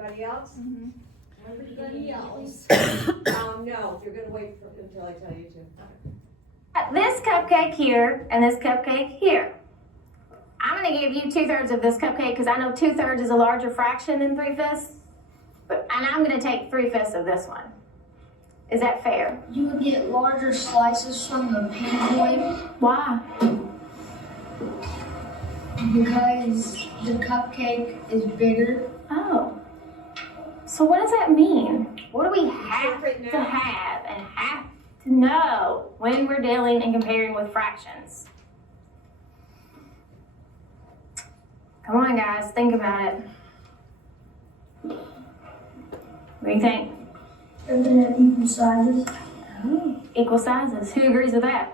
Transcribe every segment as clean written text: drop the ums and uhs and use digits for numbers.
Everybody else? Mm-hmm. Everybody else. No, you're gonna wait until I tell you to. This cupcake here and this cupcake here. I'm gonna give you 2/3 of this cupcake because I know 2/3 is a larger fraction than 3/5. And I'm gonna take 3/5 of this one. Is that fair? You would get larger slices from the pancake Why? because the cupcake is bigger. Oh. So what does that mean? What do we have Right to now. have and have to know when we're dealing and comparing with fractions? Come on, guys, think about it. What do you think? They're gonna have equal sizes. Oh, equal sizes. Who agrees with that?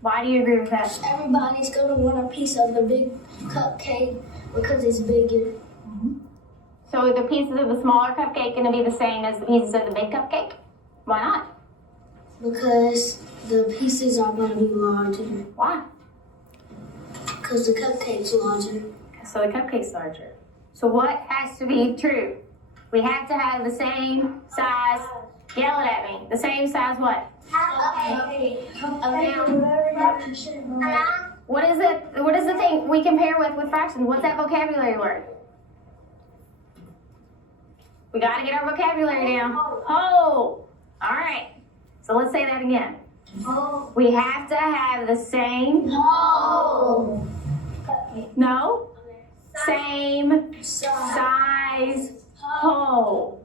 Why do you agree with that? Everybody's gonna want a piece of the big cupcake because it's bigger. So are the pieces of the smaller cupcake going to be the same as the pieces of the big cupcake? Why not? Because the pieces are gonna be larger. Why? Because the cupcake's larger. So the cupcake's larger. So what has to be true? We have to have the same size. Yell it at me. The same size what? What is it? What is the thing we compare with fractions? What's that vocabulary word? We got to get our vocabulary down. Whole. All right. So let's say that again. We have to have the same. No. Same size whole.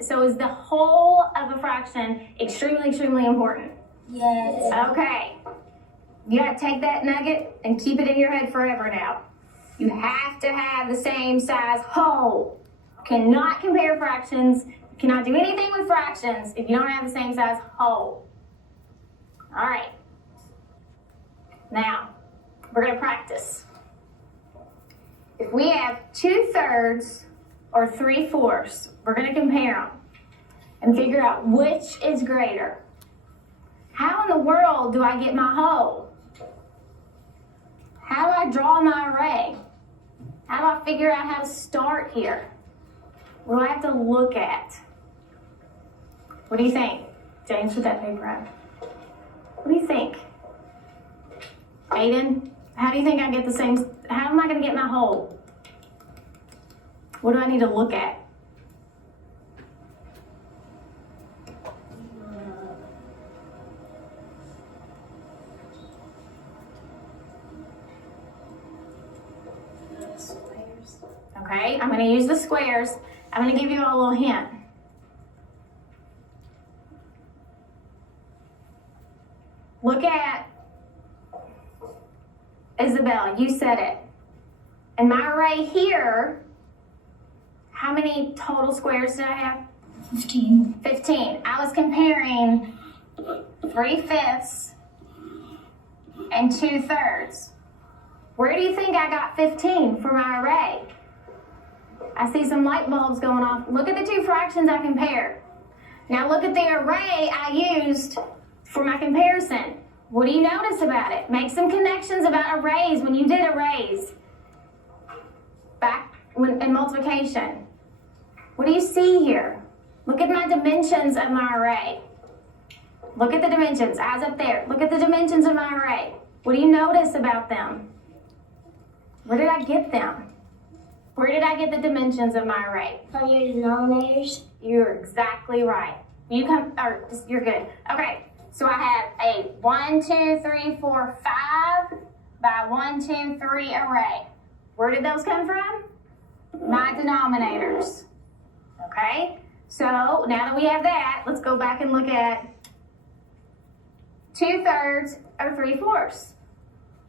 So is the whole of a fraction extremely important? Yes. Okay. You got to take that nugget and keep it in your head forever now. You have to have the same size whole. Cannot compare fractions. You cannot do anything with fractions if you don't have the same size whole. All right. Now, we're going to practice. If we have 2/3 or 3/4, we're going to compare them and figure out which is greater. How in the world do I get my whole? How do I draw my array? How do I figure out how to start here? What do I have to look at? What do you think? James, put that paper out. What do you think? Aiden, how do you think I get the same? How am I going to get my whole? What do I need to look at? Okay, I'm going to use the squares. I'm going to give you all a little hint. Look at Isabel, you said it. In my array here, how many total squares did I have? 15. 15. I was comparing 3/5 and 2/3. Where do you think I got 15 for my array? I see some light bulbs going off. Look at the two fractions I compared. Now look at the array I used for my comparison. What do you notice about it? Make some connections about arrays when you did arrays. Back in multiplication. What do you see here? Look at my dimensions of my array. Look at the dimensions, eyes up there. Look at the dimensions of my array. What do you notice about them? Where did I get them? Where did I get the dimensions of my array? From your denominators? You're exactly right. You're good. Okay, so I have a 1, 2, 3, 4, 5 by 1, 2, 3 array. Where did those come from? My denominators. Okay, so now that we have that, let's go back and look at 2/3 or 3/4.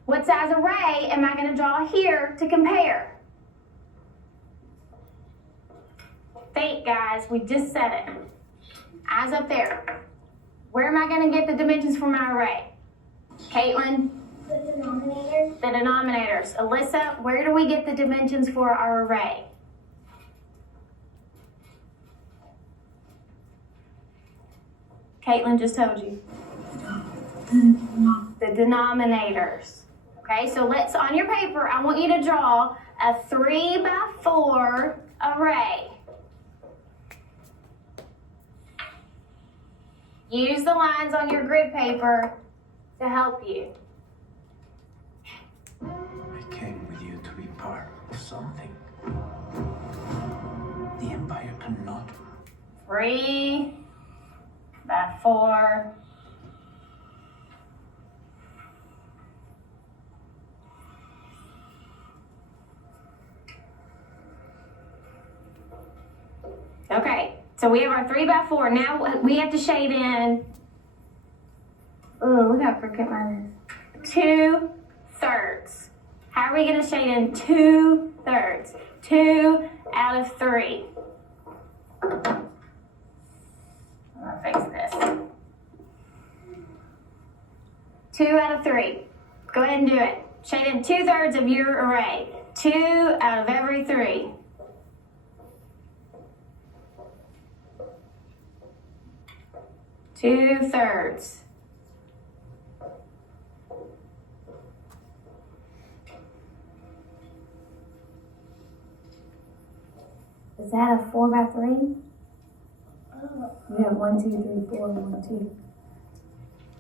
What size array am I going to draw here to compare? Think, guys, we just said it. Eyes up there. Where am I going to get the dimensions for my array? Caitlin? The denominator. The denominators. Alyssa, where do we get the dimensions for our array? Caitlin just told you. The denominators. Okay, so let's, on your paper, I want you to draw a 3 by 4 use the lines on your grid paper to help you. I came with you to be part of something. The Empire cannot. 3 by 4. Okay, so we have our 3 by 4. Now we have to shade in. Oh, we gotta forget mine. 2/3. How are we gonna shade in 2/3? 2 out of 3. I'm gonna fix this. 2 out of 3. Go ahead and do it. Shade in 2/3 of your array. 2 out of every 3. Two-thirds. Is that a 4 by 3? You have 1, 2, 3, 4, 1, 2.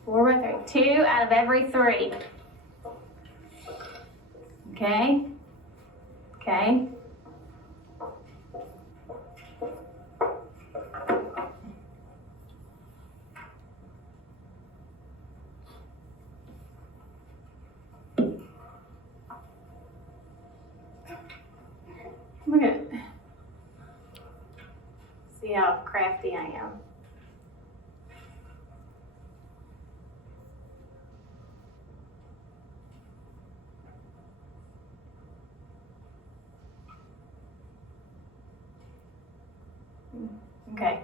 4 by 3. 2 out of every 3. Okay. Okay. Look at it. See how crafty I am. Okay.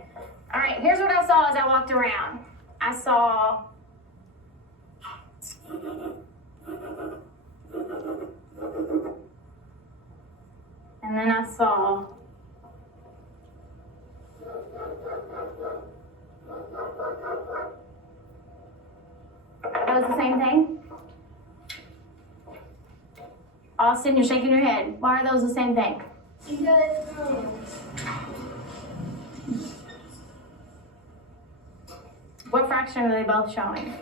All right, here's what I saw as I walked around. I saw and then I saw that was the same thing. Austin, you're shaking your head. Why are those the same thing? What fraction are they both showing?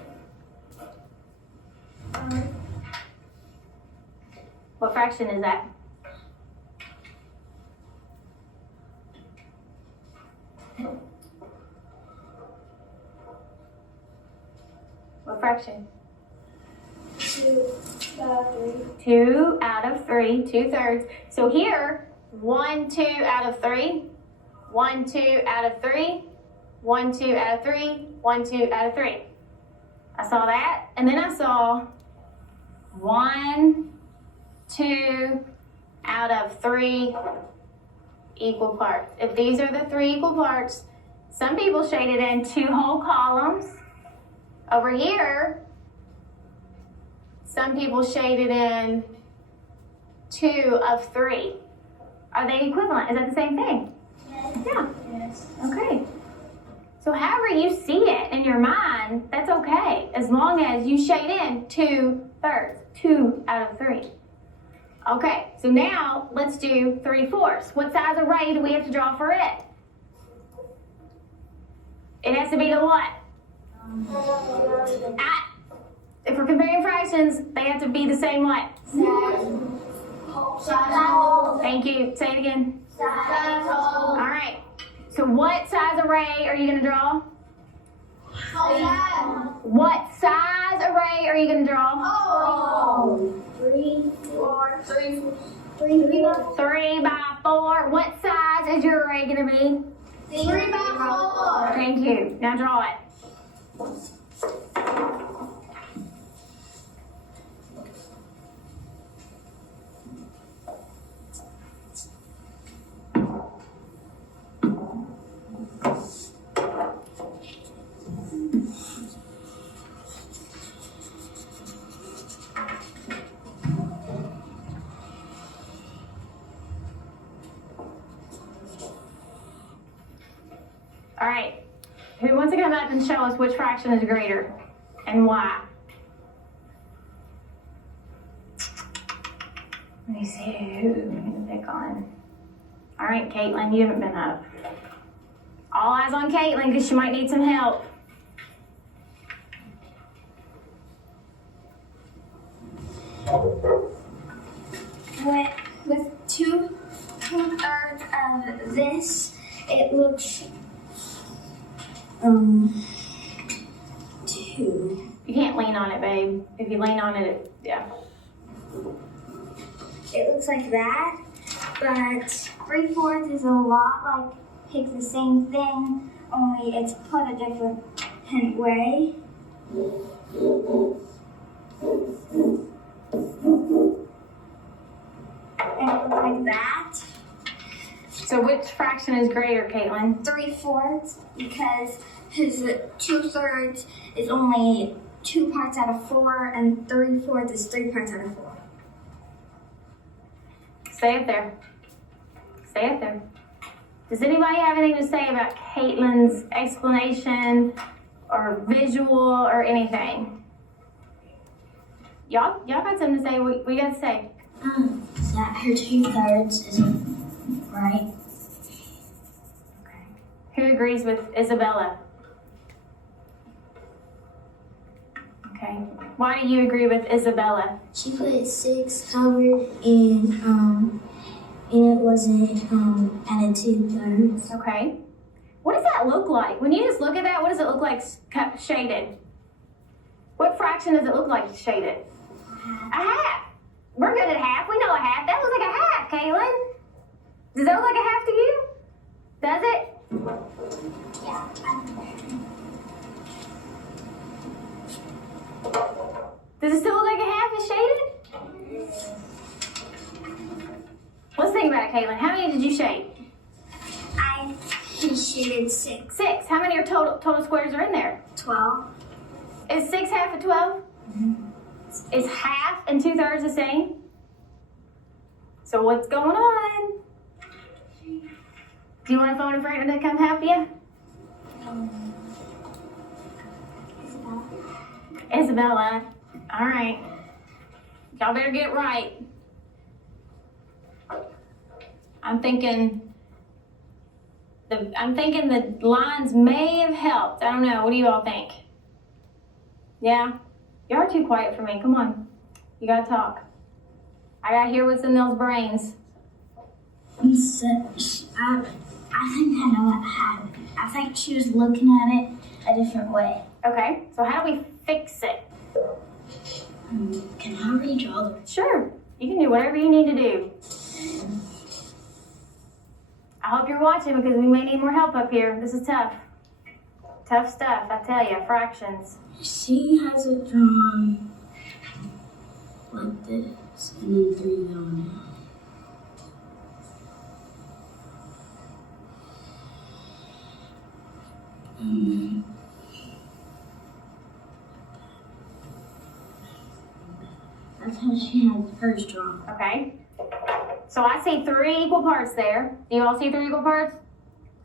What fraction is that? What fraction? 2 out of 3. 2 out of 3, 2/3. So here, 1, 2 out of 3, 1, 2 out of 3, 1, 2 out of 3, 1, 2 out of 3. I saw that, and then I saw 1, 2 out of 3 equal parts. If these are the 3 equal parts, some people shaded in 2 whole columns. Over here, some people shaded in 2 of 3. Are they equivalent? Is that the same thing? Yeah. Yes. Okay. So however you see it in your mind, that's okay, as long as you shade in 2/3, 2 out of 3. Okay, so now let's do 3/4. What size array do we have to draw for it? It has to be the what? If we're comparing fractions, they have to be the same what? Thank you. Say it again. All right. So what size array are you going to draw? What size array are you going to draw? 3, 4, 3, 3 by 4. What size is your array going to be? 3 by 4. Thank you. Now draw it. All right, who wants to come up and show us which fraction is greater and why? Let me see who I'm going to pick on. All right, Caitlin, you haven't been up. All eyes on Caitlin because she might need some help. with two-thirds of this, it looks, 2. You can't lean on it, babe. If you lean on it, yeah. It looks like that, but 3/4 is a lot like pick the same thing, only it's put a different way. And it looks like that. So which fraction is greater, Caitlin? 3/4 because his 2/3 is only 2 parts out of 4, and 3/4 is 3 parts out of 4. Stay up there. Stay up there. Does anybody have anything to say about Caitlin's explanation or visual or anything? Y'all got something to say? What you got to say? That her 2/3 isn't right. Okay. Who agrees with Isabella? Okay. Why do you agree with Isabella? She put 6 covered and it wasn't at a 2/3. Okay. What does that look like? When you just look at that, what does it look like shaded? What fraction does it look like shaded? A half. We're good at half. We know a half. That looks like a half, Caitlin. Does that look like a half to you? Does it? Yeah. Does it still look like a half is shaded? Let's think about it, Caitlin. How many did you shade? I shaded 6. 6. How many are total squares are in there? 12. Is 6 half of 12? Is half and 2/3 the same? So what's going on? Do you want to phone a friend to come help you? Isabella. All right. Y'all better get it right. I'm thinking the lines may have helped. I don't know. What do you all think? Yeah? Y'all are too quiet for me. Come on. You gotta talk. I gotta hear what's in those brains. I think I know what happened. I think she was looking at it a different way. Okay, so how do we fix it? Can I redraw the... Sure. You can do whatever you need to do. I hope you're watching because we may need more help up here. This is tough. Tough stuff, I tell you. Fractions. She has it drawn like this, and then 3 going down. That's how she has hers drawn. Okay. So I see 3 equal parts there. Do you all see 3 equal parts?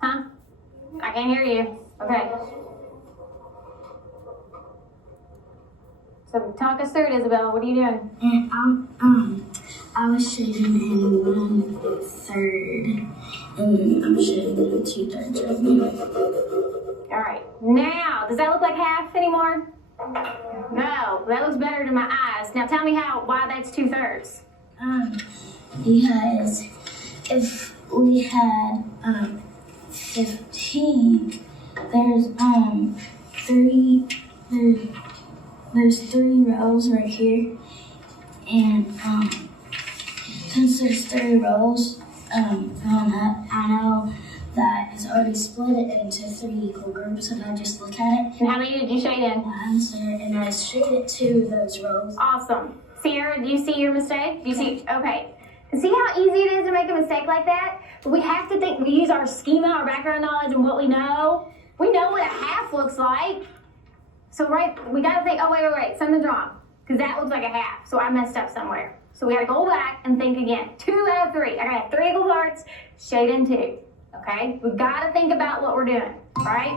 Huh? I can't hear you. Okay. So talk us through it, Isabella. What are you doing? And I was shading in 1/3, and then I'm shading in 2/3 right now. All right. Now, does that look like half anymore? No, that looks better to my eyes. Now tell me why that's 2/3. Because if we had 15, there's 3 rows right here, and since there's 3 rows going up, I know that it's already split it into 3 equal groups, and I just look at it. And how many did you shade in? And I shade it to those rows. Awesome. Sierra, do you see your mistake? Do you see? Okay. And see how easy it is to make a mistake like that? But we have to think, we use our schema, our background knowledge, and what we know. We know what a half looks like. So we gotta think, oh, wait, something's wrong. Because that looks like a half, so I messed up somewhere. So we gotta go back and think again. 2 out of 3. I gotta have 3 equal parts, shade in 2. Okay? We've gotta think about what we're doing, right?